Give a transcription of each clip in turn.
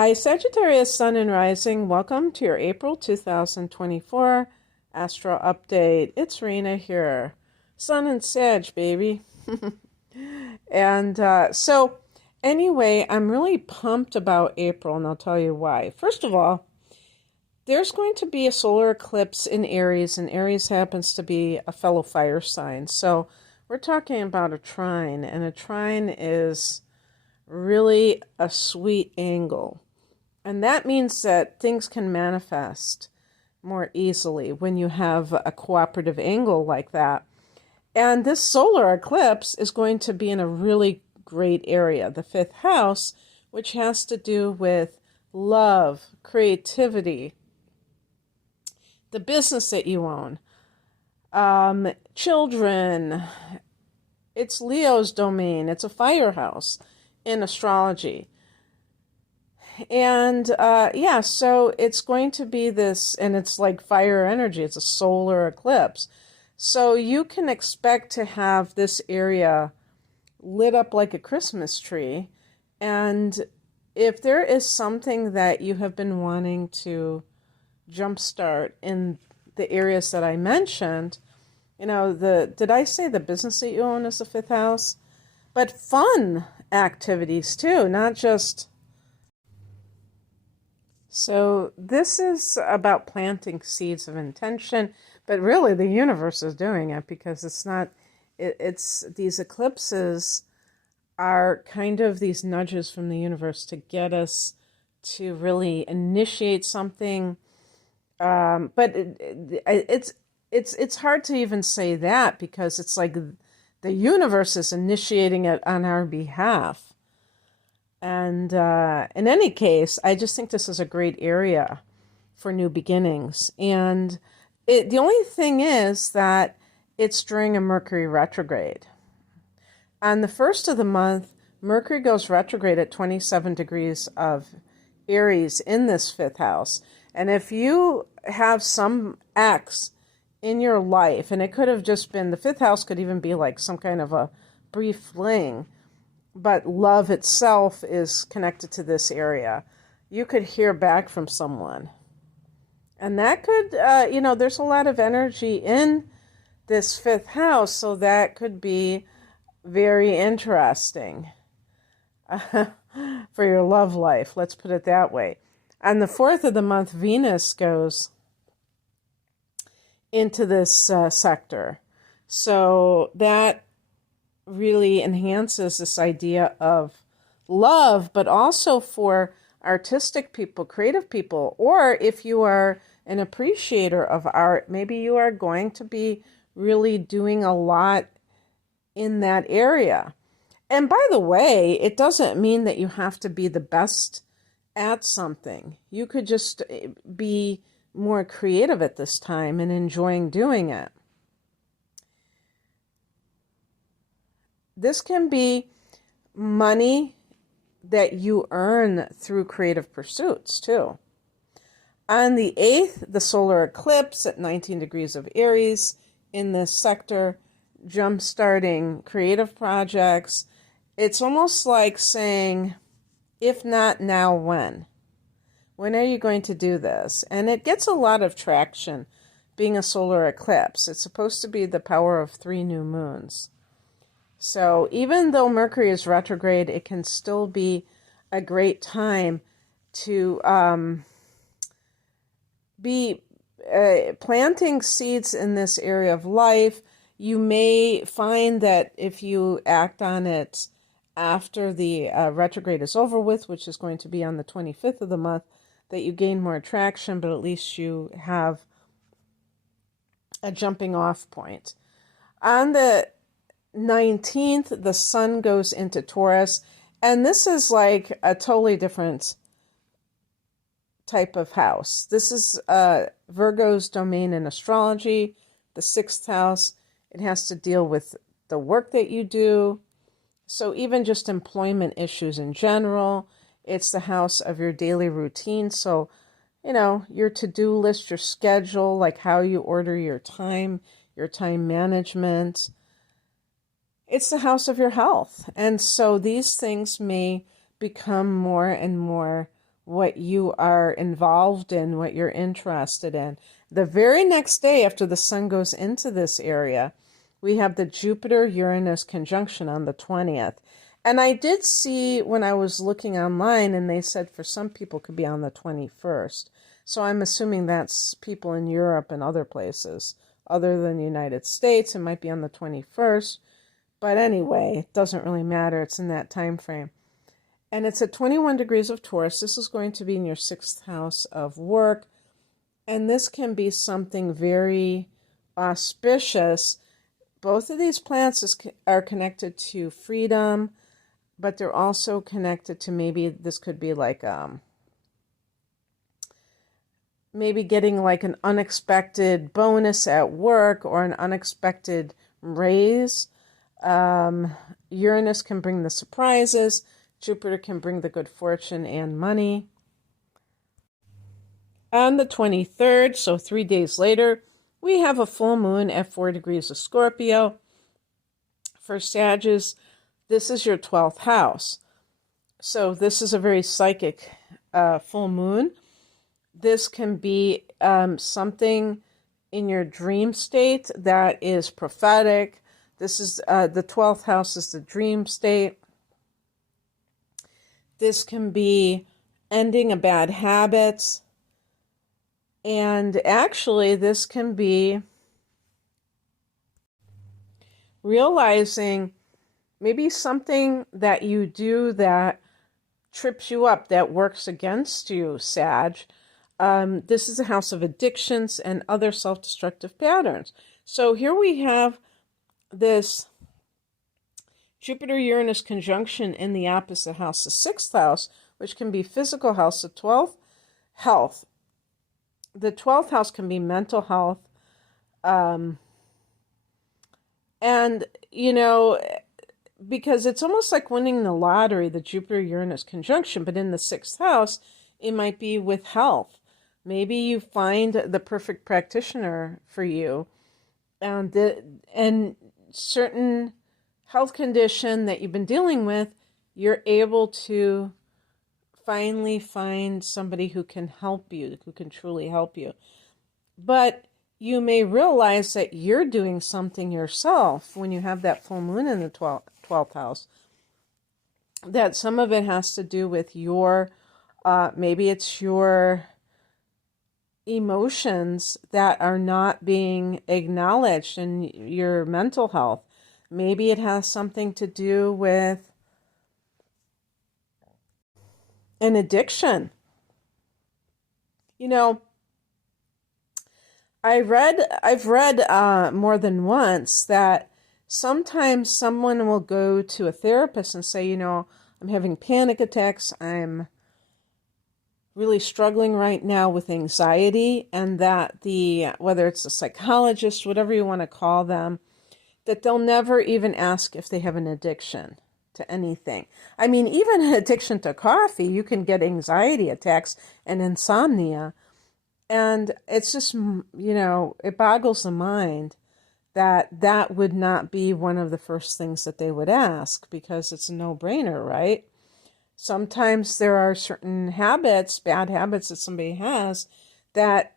Hi, Sagittarius, Sun and Rising. Welcome to your April 2024 Astro Update. It's Rena here. Sun and Sag, baby. And anyway, I'm really pumped about April, and I'll tell you why. First of all, there's going to be a solar eclipse in Aries, and Aries happens to be a fellow fire sign. So we're talking about a trine, and a trine is really a sweet angle. And that means that things can manifest more easily when you have a cooperative angle like that. And this solar eclipse is going to be in a really great area, the fifth house, which has to do with love, creativity, the business that you own, children. It's Leo's domain. It's a firehouse in astrology. And so it's going to be this, and it's like fire energy. It's a solar eclipse. So you can expect to have this area lit up like a Christmas tree. And if there is something that you have been wanting to jumpstart in the areas that I mentioned, did I say the business that you own is the fifth house? But fun activities too, not just. So this is about planting seeds of intention, but really the universe is doing it because it's these eclipses are kind of these nudges from the universe to get us to really initiate something. But it's hard to even say that because it's like the universe is initiating it on our behalf. And in any case, I just think this is a great area for new beginnings. And the only thing is that it's during a Mercury retrograde. On the first of the month, Mercury goes retrograde at 27 degrees of Aries in this fifth house. And if you have some ex in your life, and it could have just been, the fifth house could even be like some kind of a brief fling, but love itself is connected to this area. You could hear back from someone. And that could, there's a lot of energy in this fifth house, so that could be very interesting for your love life. Let's put it that way. On the 4th of the month, Venus goes into this sector. So that really enhances this idea of love, but also for artistic people, creative people, or if you are an appreciator of art, maybe you are going to be really doing a lot in that area. And by the way, it doesn't mean that you have to be the best at something. You could just be more creative at this time and enjoying doing it. This can be money that you earn through creative pursuits, too. On the 8th, the solar eclipse at 19 degrees of Aries in this sector, jump-starting creative projects. It's almost like saying, if not now, when? When are you going to do this? And it gets a lot of traction being a solar eclipse. It's supposed to be the power of 3 new moons. So even though Mercury is retrograde, it can still be a great time to be planting seeds in this area of life. You may find that if you act on it after the retrograde is over with, which is going to be on the 25th of the month, that you gain more traction, but at least you have a jumping off point. On the 19th, the sun goes into Taurus, and this is like a totally different type of house. This is Virgo's domain in astrology, the 6th house. It has to deal with the work that you do. So even just employment issues in general. It's the house of your daily routine. So, your to-do list, your schedule, like how you order your time management. It's the house of your health. And so these things may become more and more what you are involved in, what you're interested in. The very next day after the sun goes into this area, we have the Jupiter-Uranus conjunction on the 20th. And I did see when I was looking online, and they said for some people it could be on the 21st. So I'm assuming that's people in Europe and other places other than the United States. It might be on the 21st. But anyway, it doesn't really matter. It's in that time frame. And it's at 21 degrees of Taurus. This is going to be in your 6th house of work. And this can be something very auspicious. Both of these planets are connected to freedom, but they're also connected to maybe this could be like maybe getting like an unexpected bonus at work or an unexpected raise. Uranus can bring the surprises. Jupiter can bring the good fortune and money. On the 23rd, so 3 days later, we have a full moon at 4 degrees of Scorpio. For Sagittarius, this is your 12th house. So this is a very psychic full moon. This can be something in your dream state that is prophetic. This is the 12th house is the dream state. This can be ending a bad habit. And actually, this can be realizing maybe something that you do that trips you up, that works against you, Sag. This is a house of addictions and other self-destructive patterns. So here we have this Jupiter-Uranus conjunction in the opposite house, the 6th house, which can be physical health, the 12th, health. The 12th house can be mental health. And, you know, because it's almost like winning the lottery, the Jupiter-Uranus conjunction, but in the 6th house, it might be with health. Maybe you find the perfect practitioner for you, and certain health condition that you've been dealing with, you're able to finally find somebody who can help you, who can truly help you. But you may realize that you're doing something yourself when you have that full moon in the 12th house, that some of it has to do with your, maybe it's your emotions that are not being acknowledged in your mental health. Maybe it has something to do with an addiction. You know, I've read more than once that sometimes someone will go to a therapist and say, you know, I'm having panic attacks, I'm really struggling right now with anxiety, and that whether it's a psychologist, whatever you want to call them, that they'll never even ask if they have an addiction to anything. I mean, even an addiction to coffee, you can get anxiety attacks and insomnia. And it's just, you know, it boggles the mind that that would not be one of the first things that they would ask, because it's a no-brainer, right? Sometimes there are certain habits, bad habits that somebody has, that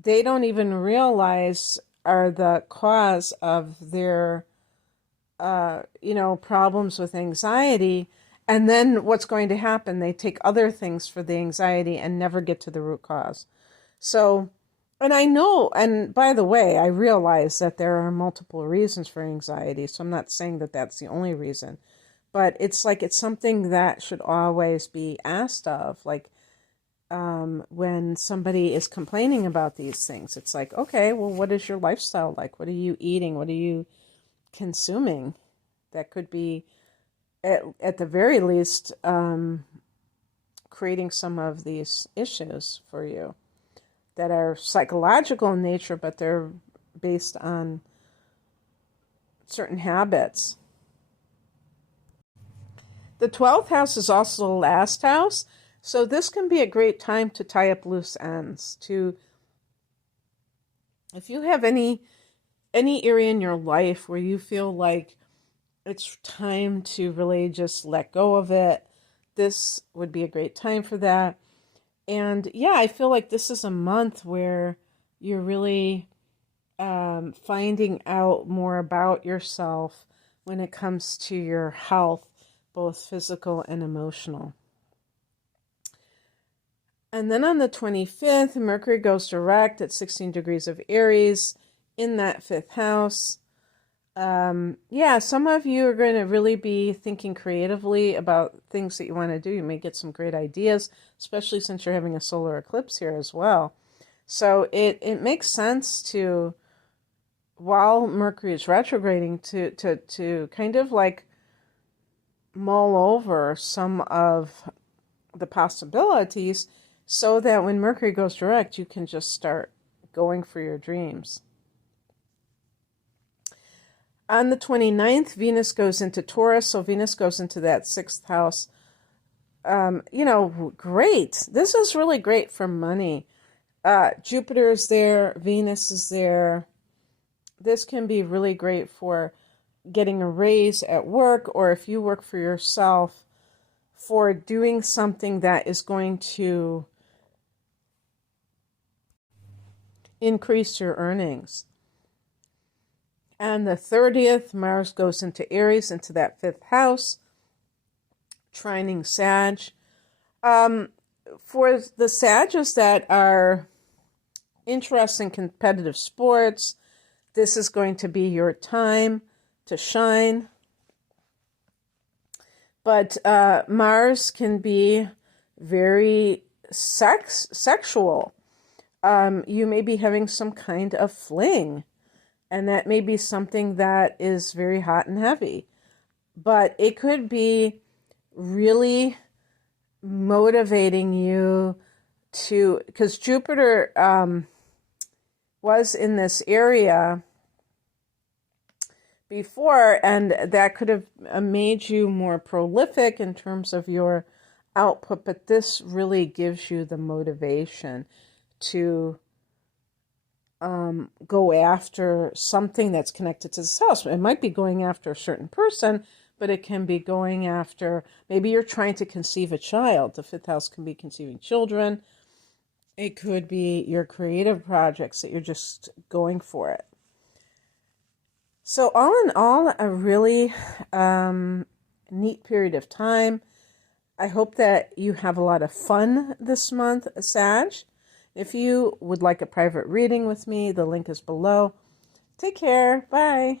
they don't even realize are the cause of their, you know, problems with anxiety. And then what's going to happen? They take other things for the anxiety and never get to the root cause. So, and I know, and by the way, I realize that there are multiple reasons for anxiety. So I'm not saying that that's the only reason. But it's like, it's something that should always be asked of. Like, when somebody is complaining about these things, it's like, okay, well, what is your lifestyle like? What are you eating? What are you consuming? That could be, at the very least, creating some of these issues for you that are psychological in nature, but they're based on certain habits. The 12th house is also the last house, so this can be a great time to tie up loose ends. If you have any area in your life where you feel like it's time to really just let go of it, this would be a great time for that. And yeah, I feel like this is a month where you're really finding out more about yourself when it comes to your health, both physical and emotional. And then on the 25th, Mercury goes direct at 16 degrees of Aries in that fifth house. Yeah, some of you are going to really be thinking creatively about things that you want to do. You may get some great ideas, especially since you're having a solar eclipse here as well. So it makes sense to, while Mercury is retrograding, to kind of like mull over some of the possibilities so that when Mercury goes direct, you can just start going for your dreams. On the 29th, Venus goes into Taurus, so Venus goes into that sixth house. Great. This is really great for money. Jupiter is there, Venus is there. This can be really great for getting a raise at work, or if you work for yourself, for doing something that is going to increase your earnings. And the 30th, Mars goes into Aries, into that fifth house, trining Sag. For the Sages that are interested in competitive sports, this is going to be your time to shine. But Mars can be very sexual. You may be having some kind of fling, and that may be something that is very hot and heavy. But it could be really motivating you to, because Jupiter was in this area before, and that could have made you more prolific in terms of your output, but this really gives you the motivation to go after something that's connected to this house. It might be going after a certain person, but it can be going after, maybe you're trying to conceive a child. The fifth house can be conceiving children. It could be your creative projects that you're just going for it. So all in all, a really neat period of time. I hope that you have a lot of fun this month, Sag. If you would like a private reading with me, the link is below. Take care. Bye.